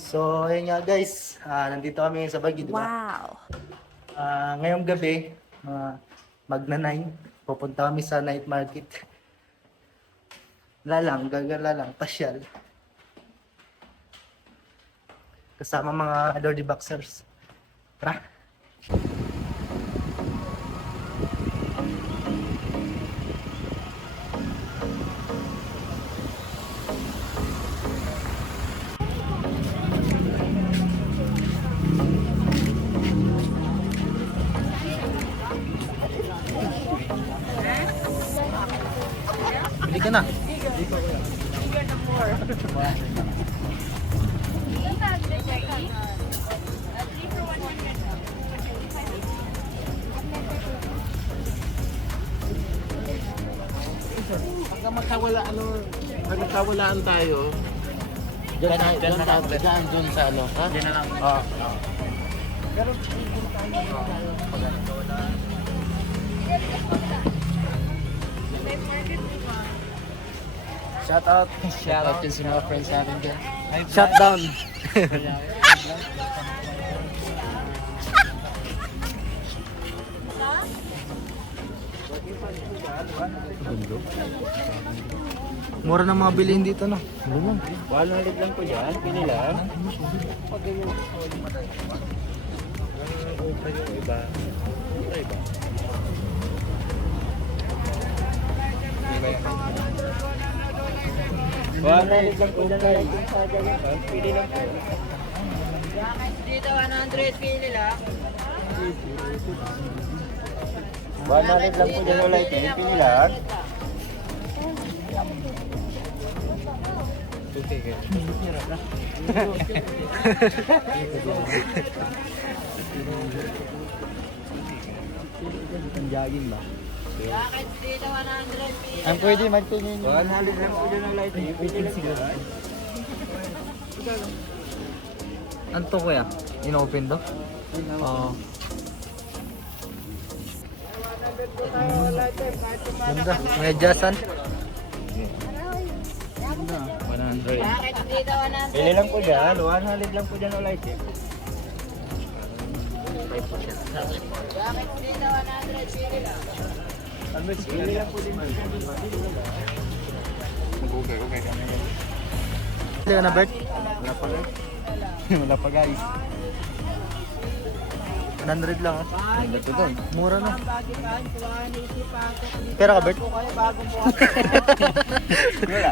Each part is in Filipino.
So, ayun nga guys, nandito kami sa Baguio, di ba? Wow. Ngayong gabi, magna-9, pupunta kami sa night market. Gagala lang, pasyal. Kasama mga Lordy Boxers. Tara! Bili ka na. Pag nagkawalaan tayo, dyan sa ano, ha? Diyan na lang. Oo. Shout out. Shout out din sa mga friends natin dyan. Shut down. Mura ng mga bilihin dito, no? Wala lang ko yan, pinila. Wala lang ko dyan. Pili lang po. Dito 100 pili lang. Wala lang po dyan ulit. Pili lang. Jogging ba? Bakit dito 100 pili? Ang pwede magtingin nyo. Wala lang po dyan ulit. Pili lang siguro. Ano to kuya? In-open to? Oo. Ganda. May adjustan. 100. Bakit dito 100? Pili lang po dyan. 100 lang po dyan ulit. Bakit dito 100 pili lang? Pili lang po din. Okay kami yan. Hindi ka na, Bert? Wala pa guys. Wala pa guys. 100 lang, ah. Ganda to doon. Mura na. Pera ka, Bert? Wala.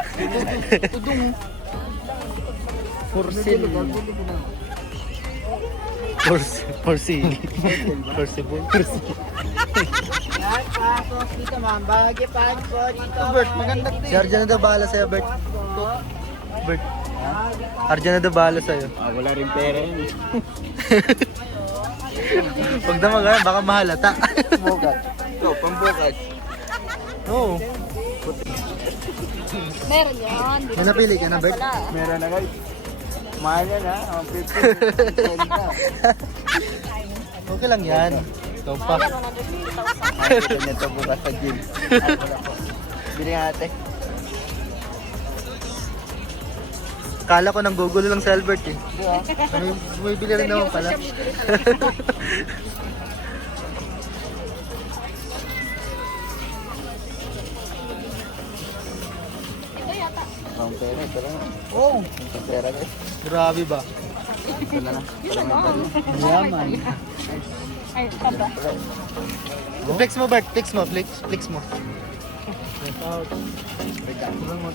Tudong. For sale. For sale. For sale. Pasok dito ma'am. Bagay pa po dito. Bert, maganda. Si Arjan na daw bahala sa'yo, Bert. Bert. Arjan na daw bahala sa'yo. Wala rin pera yun. Pag damag ka, baka mahalata. Bukat. Ito, pambukat. Oo. Meron yan. May napili ka na, Bert? Meron na guys. Mahal yan ha. Ang 50. Okay lang yan. Ikaw pa. Nakikita niya ito bukas sa gym. Bili nga ate. Kala ko nang gugulo lang sa Albert eh. May bili rin naman pala. Ang pera, ito lang. Oh, Ang pera guys. grabe ba? Ito na na. Para may pera. Yaman. Ay, taba. Flex mo, Bert. Flex mo. Flex mo.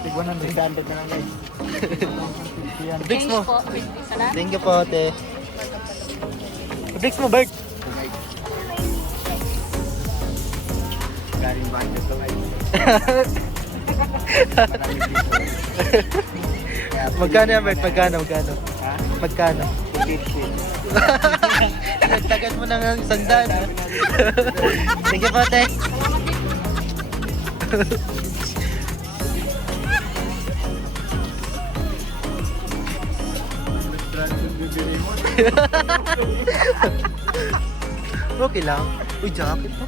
Tig 100 na lang guys. Flex mo. Po. Salamat. Thank you po, ate. Flex mo, Bert. Galing budget to guys. Magkano yan, Bert? Magkano? Ha? Magkano? 250. Nagtagan mo ng isang daan. Thank you po, ate. Okay lang. Uy, jacket to.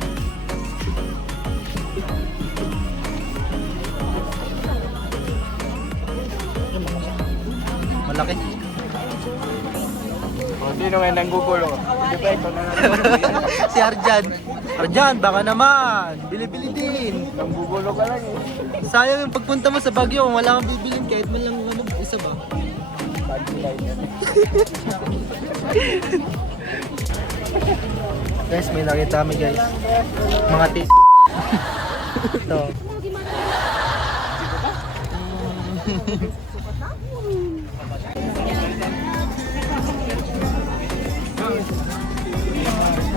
Malaki. Sino nga nanggugulo? Hindi ba ito na Si Arjan. Arjan, baka naman. Bili-bili din. nanggugulo ka lang eh. Sayang yung pagpunta mo sa Baguio kung wala kang bibilin kahit man lang ano, isa ba? Bad light yan. Guys, may nakita kami guys. Mga Ito.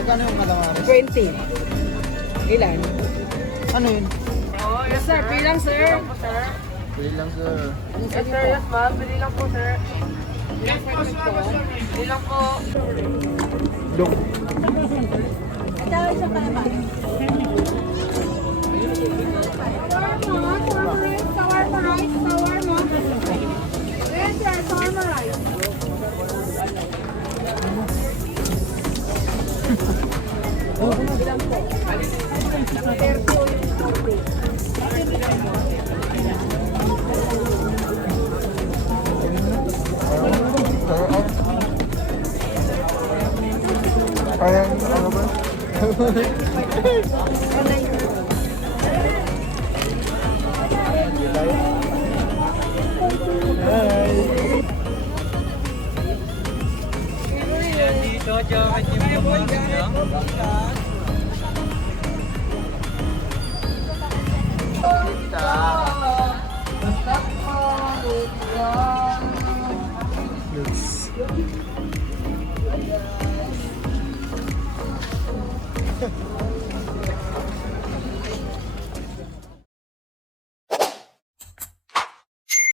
Magkano yung malamari? 20. Ilan? Ano yun? Yes sir, bilang sir. Bili lang sir. Yes sir, yes ma'am. Bili lang po sir. Bili lang po. Look. Ayan, ano ba? Hi.